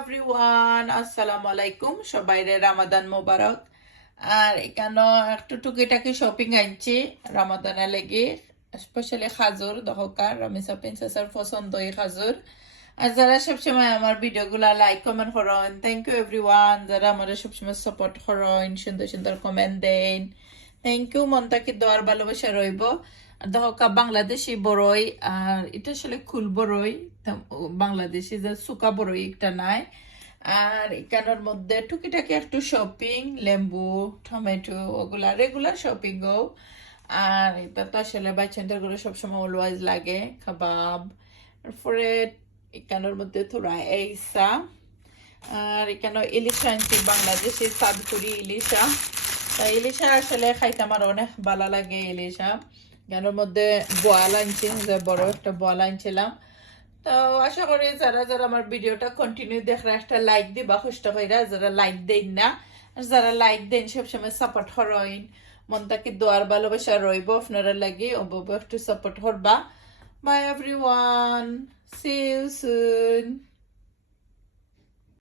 Everyone, আসসালামু আলাইকুম। সবাইরে রামাদান মোবারক। আর এখানে একটু টুকিটাকি শপিং আনছি রামাদানের লেগে, স্পেশালি খাজুর দহকার রামিসা প্রিন্সেসের পছন্দ এই খাজুর। আর যারা সবসময় আমার ভিডিওগুলা লাইক কমেন্ট করেন, থ্যাংক ইউ এভরিওয়ান। যারা আমার সবসময় সাপোর্ট করেন, সুন্দর সুন্দর কমেন্ট দেন, থ্যাংক ইউ। মন থেকে দোয়ার ভালোবাসা রইব। আর দহকা বাংলাদেশি বড়ই, আর এটা আসলে খুল বড়ই, বাংলাদেশি যে সুকা বড়ই একটা নাই। আর এখানের মধ্যে টুকিটাকি একটু শপিং, লেম্বু, টমেটো, ওগুলা রেগুলার শপিং গো। আর এটা তো আসলে বাচ্চাদের করে সবসময় অলওয়াইজ লাগে কাবাব। তারপরে এখানের মধ্যে থোড়া এইসা। আর এখানে ইলিশা আনছি, বাংলাদেশি সাদপুরি ইলিশা। তাই ইলিশা আসলে খাইতে আমার অনেক ভালো লাগে। ইলিশা এখানের মধ্যে বোয়াল আনছি, যে বড় একটা বোয়াল আনছিলাম। তো আশা করি যারা যারা আমার ভিডিওটা কন্টিনিউ দেখরা একটা লাইক দিবা কষ্ট কইরা, যারা লাইক দেন না আর যারা লাইক দেন সবসময় সাপোর্ট করেন, মন থেকে দোয়ার ভালোবাসা রইব আপনারা লাগি, অবশ্যই একটু সাপোর্ট করবা। Bye everyone, see you soon.